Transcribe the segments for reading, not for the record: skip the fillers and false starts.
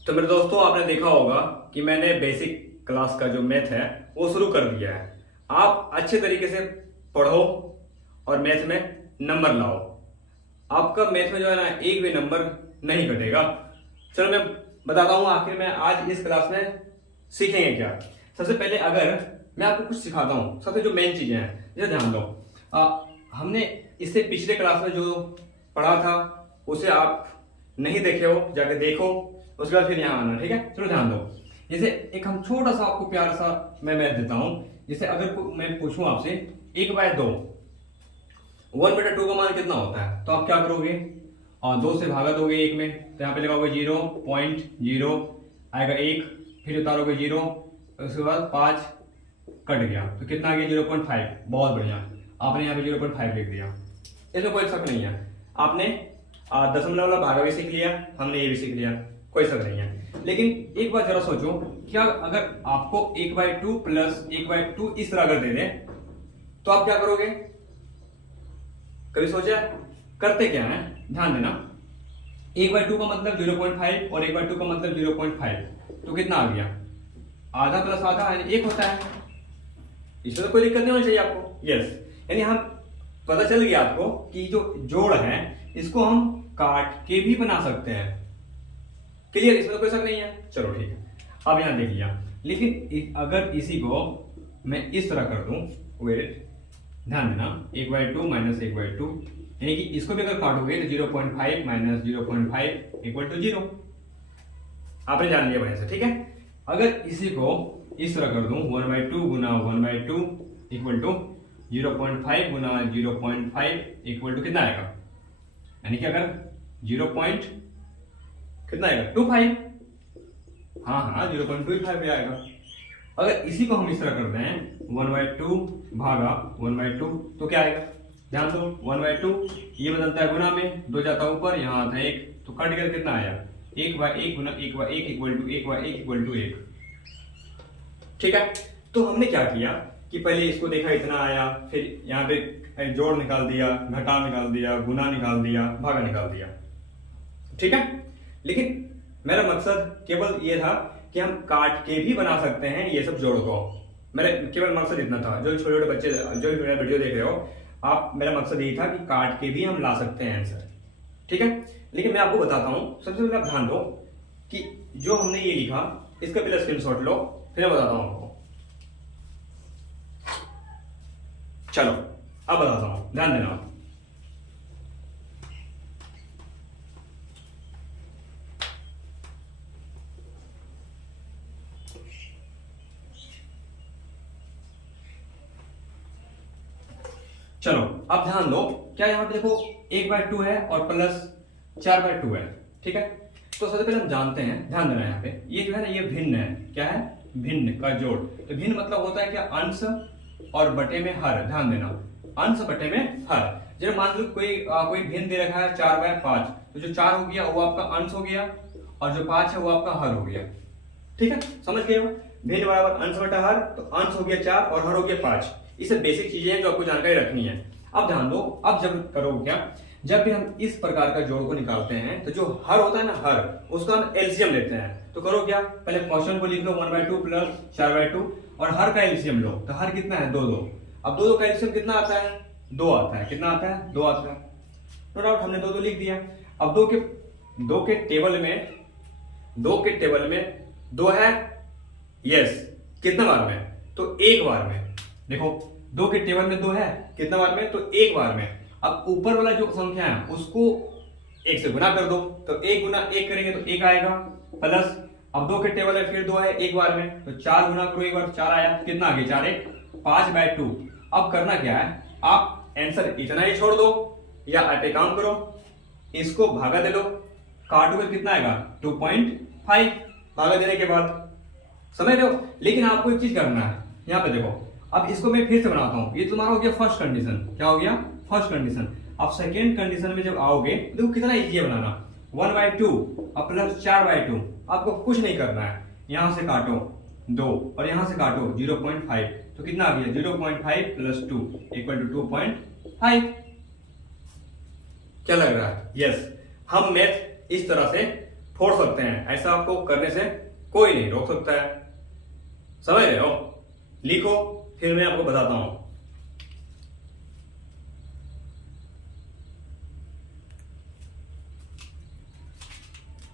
तो मेरे दोस्तों, आपने देखा होगा कि मैंने बेसिक क्लास का जो मैथ है वो शुरू कर दिया है। आप अच्छे तरीके से पढ़ो और मैथ में नंबर लाओ। आपका मैथ में जो है ना, एक भी नंबर नहीं घटेगा। चलो मैं बताता हूँ आखिर में आज इस क्लास में सीखेंगे क्या। सबसे पहले अगर मैं आपको कुछ सिखाता हूँ, सबसे जो मेन चीजें हैं ये ध्यान दो। हमने इससे पिछले क्लास में जो पढ़ा था उसे आप नहीं देखे हो, जाके देखो, उसके बाद फिर यहाँ आना, ठीक है। चलो ध्यान दो। जैसे एक हम छोटा सा आपको प्यारा सा मैं मैथ देता हूँ। जैसे अगर मैं पूछूं आपसे 1/2, 1/2 का मान कितना होता है, तो आप क्या करोगे? और 2 से भागा दोगे 1 में, तो यहाँ पे लगाओगे 0.0 आएगा 1, फिर उतारोगे 0, उसके बाद 5 कट गया, तो कितना आ गया? 0.5। बहुत बढ़िया, आपने यहाँ पे 0.5 लिख दिया। इसमें कोई शक नहीं है। आपने दशमलव वाला भागा भी सीख लिया, हमने ये भी सीख लिया, कोई शक नहीं है। लेकिन एक बात जरा सोचो, क्या अगर आपको 1/2 प्लस 1/2 इस तरह अगर दे दे तो आप क्या करोगे? कभी सोचा? करते क्या है, ध्यान देना। 1/2 का मतलब 0.5 और 1/2 का मतलब 0.5, तो कितना आ गया? आधा प्लस आधा यानी 1 होता है। इसमें तो कोई दिक्कत नहीं होनी चाहिए आपको। यस, यानी हम पता चल गया आपको कि जो जोड़ है इसको हम काट के भी बना सकते हैं। क्लियर? इसमें तो कोई शक नहीं है। चलो ठीक है, अब यहां देख लिया। लेकिन अगर इसी को मैं इस तरह कर दूं, वेट, ध्यान देना, 1/2 माइनस 1/2, यानी कि इसको भी अगर काटोगे तो 0.5 माइनस 0.5 इक्वल टू 0। आपने जान लिया बढ़िया से, ठीक है। अगर इसी को इस तरह कर दूं, 1/2 गुना 1/2 इक्वल टू 0.5 गुना 0.5 इक्वल टू कितना आएगा? यानी कि अगर 0. कितना आएगा? 25। हाँ, 0.25 भी आएगा। अगर इसी को हम इस तरह करते हैं 1/2 भागा 1/2, तो क्या आएगा? ध्यान दो, 1/2 ये बदलता है गुना में, 2 जाता है ऊपर, यहाँ आता है 1, तो कट कर कितना आया? 1/1 गुना 1/1 इक्वल टू 1/1 इक्वल टू 1। ठीक है। तो हमने क्या किया कि पहले इसको देखा, इतना आया, फिर यहाँ पे जोड़ निकाल दिया, घटा निकाल दिया, गुना निकाल दिया, भागा निकाल दिया, ठीक है। लेकिन मेरा मकसद केवल ये था कि हम काट के भी बना सकते हैं ये सब जोड़ को। मेरा केवल मकसद इतना था। जो छोटे छोटे बच्चे जो भी मेरा वीडियो देख रहे हो आप, मेरा मकसद यही था कि काट के भी हम ला सकते हैं आंसर, ठीक है। लेकिन मैं आपको बताता हूं, सबसे पहले आप ध्यान दो कि जो हमने ये लिखा इसका पहले स्क्रीनशॉट लो, फिर मैं बताता हूं आपको। चलो अब बताता हूं, ध्यान देना। चलो अब ध्यान दो, क्या यहाँ पे देखो 1/2 है और प्लस 4/2 है, ठीक है। तो सबसे पहले हम जानते हैं, ध्यान देना, यहाँ पे ये जो है ना, ये भिन्न है। क्या है? भिन्न का जोड़। तो भिन्न मतलब होता है क्या? अंश और बटे में हर। ध्यान देना, अंश बटे में हर। जैसे मान लो कोई भिन्न दे रखा है 4/5, तो जो 4 हो गया वो आपका अंश हो गया और जो 5 है वो आपका हर हो गया, ठीक है। समझ गए हो? भिन्न बराबर अंश बटा हर, तो अंश हो गया 4 और हर हो गया 5। ये सब बेसिक चीजें हैं जो आपको जानकारी रखनी है। अब ध्यान दो, अब जब करोगे क्या, जब भी हम इस प्रकार का जोड़ को निकालते हैं तो जो हर होता है ना, हर, उसका हम एलसीएम लेते हैं। तो करो क्या, पहले क्वेश्चन को लिख लो 1/2 प्लस 4/2 और हर का एलसीएम लो। तो हर कितना है? 2 अब 2 का एलसीएम कितना आता है? 2 आता है। कितना आता है? 2 आता है। नो डाउट, हमने 2 लिख दिया। अब 2 के टेबल में 2 है। यस, कितना बार में? तो एक बार में। देखो 2 के टेबल में 2 है, कितना बार में? तो एक बार में। अब ऊपर वाला जो संख्या है उसको 1 से गुना कर दो, तो 1 गुना 1 करेंगे तो 1 आएगा, प्लस अब 2 के टेबल में फिर 2 है एक बार में, तो 4 गुना करो एक बार, 4 आया। कितना आ गया? 4 5/2। अब करना क्या है, आप आंसर इतना ही छोड़ दो या आप एक काम करो, इसको भागा दे दो, काटोगे कितना आएगा? 2.5 भागा देने के बाद। समझ रहे हो? लेकिन आपको एक चीज करना है, यहाँ पे देखो, अब इसको मैं फिर से बनाता हूं। ये तुम्हारा हो गया फर्स्ट कंडीशन। क्या हो गया? First condition. अब सेकेंड कंडीशन में जब आओगे, देखो कितना इजी है बनाना। 1/2 और प्लस 4/2। आपको कुछ नहीं करना है, यहां से काटो 2 और यहां से काटो 0.5, तो कितना आ गया? 0.5 प्लस 2 इक्वल टू 2.5। क्या लग रहा है? यस, हम मैथ इस तरह से फोड़ सकते हैं, ऐसा आपको करने से कोई नहीं रोक सकता है। समझ रहे हो? लिखो, फिर मैं आपको बताता हूं।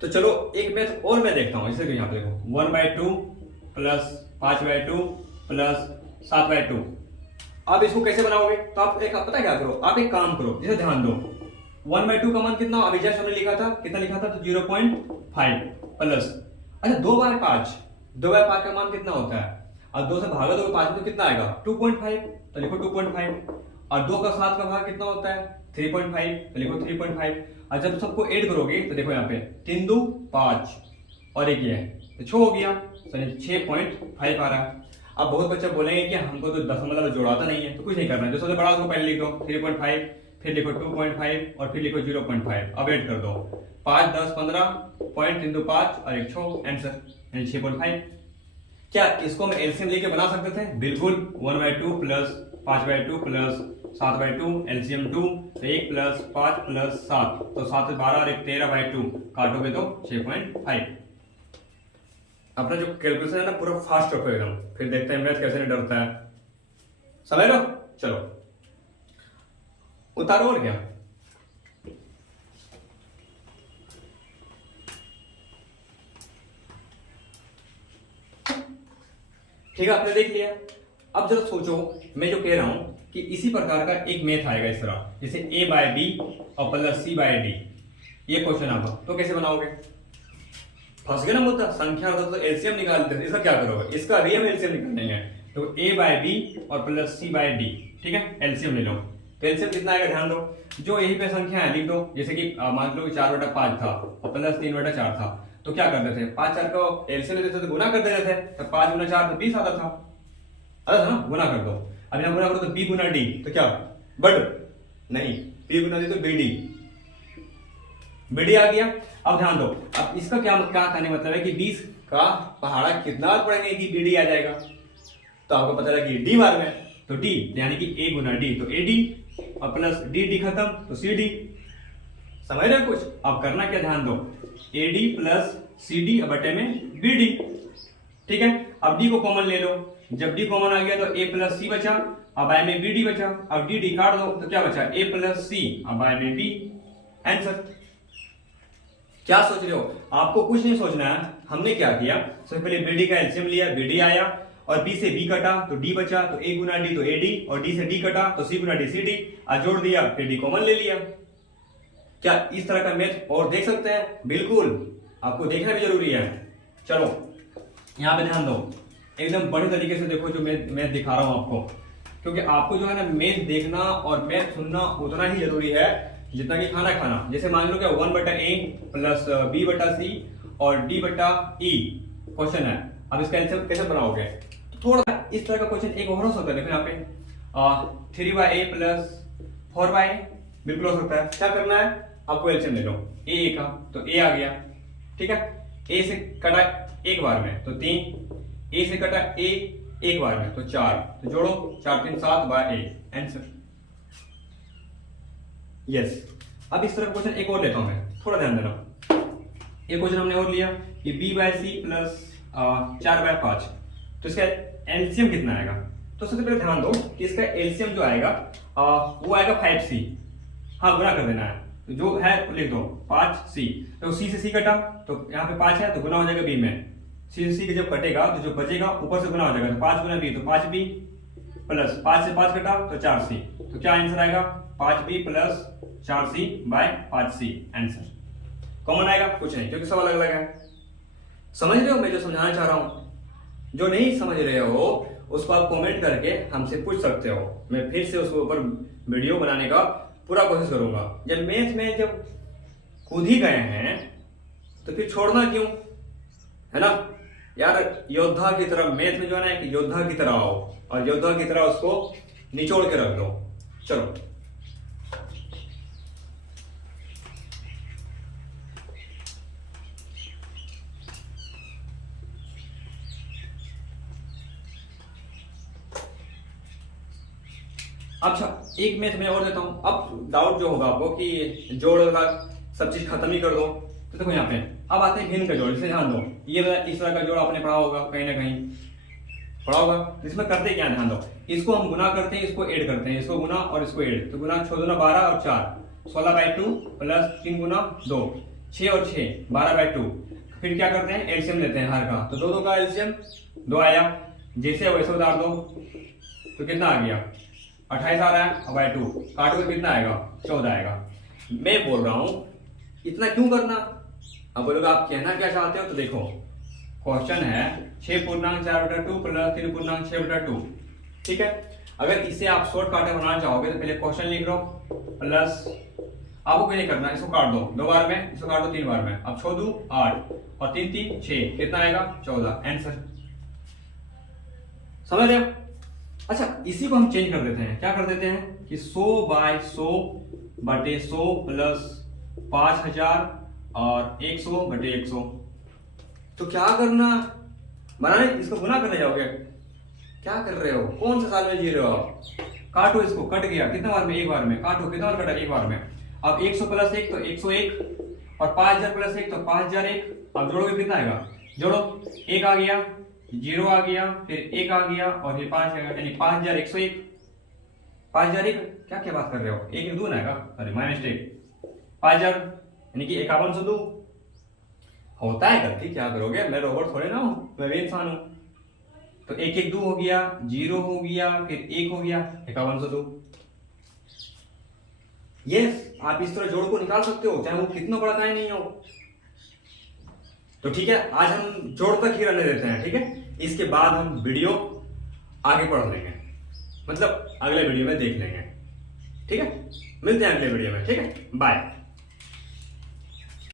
तो चलो एक मैथ और मैं देखता हूं। जैसे कि यहां पे देखो 1/2 प्लस 5/2 प्लस 7/2। आप इसको कैसे बनाओगे? तो आप एक पता क्या करो, आप एक काम करो, जैसे ध्यान दो 1/2 का मान कितना अभी जस्ट हमने लिखा था, कितना लिखा था? तो 0.5 प्लस, अच्छा 2/5 का मान कितना होता है? और 2 से भागा दोगे 5 में तो कितना आएगा? 2.5, तो लिखो 2.5। और 2 का 7 का भाग कितना होता है? 3.5, तो लिखो 3.5। और जब सबको ऐड करोगे तो देखो यहाँ पे 3 2 5 और एक ये है तो 6 हो गया, तो 6.5 आ रहा है। अब बहुत बच्चे बोलेंगे कि हमको तो दशमलव जोड़ाता नहीं है, तो कुछ नहीं करना है, जो सबसे बड़ा उसको पहले लिख दो 3.5, फिर लिखो 2.5 और फिर लिखो 0.5। अब ऐड कर दो 5 10 15 पॉइंट 3 2 5 और एक 6, आंसर यानी 6.5। क्या इसको हम एलसीएम लेके बना सकते थे? बिल्कुल। 1/2 प्लस 5/2 प्लस 7/2 एलसीएम 2, तो 1 प्लस 5 प्लस 7, तो 7 से 12 और 1 13/2 काटोगे तो 6.5। अपना जो कैलकुलेशन है ना पूरा फास्ट रखो एकदम, फिर देखते हैं मैथ कैसे नहीं डरता है। समझ लो? चलो उतारो और क्या। ठीक है, आपने देख लिया। अब जरा सोचो, मैं जो कह रहा हूं कि इसी प्रकार का एक मैथ आएगा इस तरह, जैसे a/b और प्लस c/d, ये क्वेश्चन आपका, तो कैसे बनाओगे? फंस गए ना मुद्दा, संख्या तो एलसीएम निकालते हैं, इसका क्या करोगे? इसका भी हम एलसीएम निकालेंगे। तो a/b और प्लस c/d, ठीक है, एलसीएम ले लो। तो एलसीएम कितना आएगा ध्यान दो, जो यही पे संख्या है लिख दो। जैसे कि मान लो 4/5 था और प्लस 3/4 था, तो क्या करते थे? 5 4 को एलसीएम लेते थे तो गुना कर देते थे, तो 5 गुना 4 तो 20 आता था, अरे ना गुना कर दो। अब यहां गुना करो तो b गुना d, तो क्या बढ़ नहीं, b गुना d तो bd आ गया। अब ध्यान दो, अब इसका क्या कहने मतलब है कि 20 का पहाड़ा कितना पड़ेंगे कि bd आ जाएगा। तो आपको पता है कि d बार में, तो d यानी कि a गुना d तो ad और प्लस dd खत्म तो cd। समझ रहे हो कुछ? अब करना क्या, ध्यान दो, ad प्लस cd बटे में bd, ठीक है। अब d को कॉमन ले लो, जब d कॉमन आ गया तो a प्लस c बचा, अब i में bd बचा। अब dd काट दो तो क्या बचा? a प्लस c, अब i में b, आंसर। क्या सोच रहे हो? आपको कुछ नहीं सोचना है। हमने क्या किया, सबसे पहले bd का एलसीएम लिया, bd आया, और b से b कटा तो d बचा, तो a गुना d तो ad, और d से d कटा तो c गुना d cd, आज जोड़ दिया फिर d कॉमन ले लिया। क्या इस तरह का मैथ और देख सकते हैं? बिल्कुल, आपको देखना भी जरूरी है। चलो यहाँ पे ध्यान दो, एकदम बड़े तरीके से देखो जो मैं दिखा रहा हूं आपको, क्योंकि आपको जो है ना मैथ देखना और मैथ सुनना उतना ही जरूरी है जितना कि खाना खाना। जैसे मान लो क्या 1/a प्लस b/c और d/e क्वेश्चन है, अब इसका आंसर कैसे बनाओगे? तो थोड़ा इस तरह का क्वेश्चन एक और हो सकता है, देखो यहाँ पे 3/a प्लस 4/a, बिल्कुल हो सकता है। क्या करना है, आपको एलसीएम ले लो, a का तो a आ गया, ठीक है, a से कटा एक बार में तो 3, a से कटा a एक बार में तो 4, तो जोड़ो 4 3 7/a, आंसर। यस। अब इस तरह क्वेश्चन एक और लेता हूं मैं, थोड़ा ध्यान देना। एक क्वेश्चन हमने और लिया कि b/c प्लस 4/5, तो इसका एलसीएम कितना आएगा? तो सबसे पहले ध्यान दो कि इसका एलसीएम जो आएगा वो आएगा 5c, हाँ गुना कर देना है, तो जो है लिख दो 5c, तो c से c कटा तो यहाँ पे 5 है तो गुना हो जाएगा b में, c से c जब कटेगा तो जो बचेगा ऊपर से गुना हो जाएगा, तो 5 गुना b तो 5b, प्लस 5 से 5 कटा तो 4c, तो क्या आंसर आएगा? 5b plus 4c/5c, answer. Common आएगा? कुछ नहीं, क्योंकि सब अलग अलग है। समझ रहे हो मैं जो समझाना चाह रहा हूं? जो नहीं समझ रहे हो उसको आप कमेंट करके हमसे पूछ सकते हो, मैं फिर से उसके ऊपर वीडियो बनाने का पूरा कोशिश करूंगा। जब मैथ में जब कूद ही गए हैं तो फिर छोड़ना क्यों, है ना यार? योद्धा की तरह मैथ में जो है ना, एक योद्धा की तरह आओ और योद्धा की तरह उसको निचोड़ के रख लो। चलो अच्छा, एक मैथ में और देता हूं। अब डाउट जो होगा आपको कि जोड़ लगा सब चीज खत्म ही कर दो, तो देखो यहाँ पे अब आते हैं भिन्न का जोड़, इसे ध्यान दो, ये इस तरह का जोड़ आपने पढ़ा होगा कहीं ना कहीं, पढ़ा होगा। इसमें करते क्या, ध्यान दो, इसको हम गुना करते हैं, इसको ऐड करते हैं, इसको गुना और इसको ऐड, तो गुना 6 दूना 12 और 4 16/2 प्लस 3 गुना 2 6 और 6 12/2। फिर क्या करते हैं, एलसीएम लेते हैं हर का, तो 2 का एलसीएम 2 आया, जैसे वैसे उतार दो तो कितना आ गया 28 आ रहा है, और बाई 2 काटो तो कितना आएगा 14 आएगा। मैं बोल रहा हूं इतना क्यों करना। अब बोलोगे आप कहना क्या चाहते हो, तो देखो क्वेश्चन है 6.4/2 प्लस 3.6/2, ठीक है। अगर इसे आप शॉर्ट काटे बनाना चाहोगे तो पहले क्वेश्चन लिख लो, प्लस आपको क्या नहीं करना, इसको काट दो 2 बार में, इसको काट दो 3 बार में, अब 6 2 8 और 3 3 6, कितना आएगा 14, आंसर। समझ रहे हो। अच्छा इसी को हम चेंज कर देते हैं, क्या कर देते हैं कि 100/100/100 प्लस 5000 और 100/100। तो क्या करना, बनाने इसको गुना करने जाओगे, क्या कर रहे हो, कौन से साल में जी रहे हो आप। काटो इसको, कट गया कितना बार में, एक बार में, काटो कितना बार कटा, एक बार में। अब 100 प्लस 1 तो 101 और 5000 प्लस 1 तो 5001। अब जोड़ोगे कितना आएगा, जोड़ो 1 आ गया, 0 आ गया, फिर 1 आ गया और फिर 5 आएगा, यानी 5101। 5001 क्या क्या बात कर रहे हो, 1 1 2 आएगा, अरे माय मिस्टेक, 5000 यानी कि 5102 होता है गलती, क्या करोगे, मैं रोबोट थोड़े ना हूं, मैं भी इंसान हूं। तो 1 1 2 हो गया, 0 हो गया, फिर 1 हो गया, 5102। यस आप इस तरह जोड़ को निकाल सकते हो, चाहे वो कितना बड़ा ही नहीं हो। तो ठीक है, आज हम जोड़ तक ही रहने देते हैं, ठीक है। इसके बाद हम वीडियो आगे पढ़ लेंगे, मतलब अगले वीडियो में देख लेंगे, ठीक है। मिलते हैं अगले वीडियो में, ठीक है, बाय।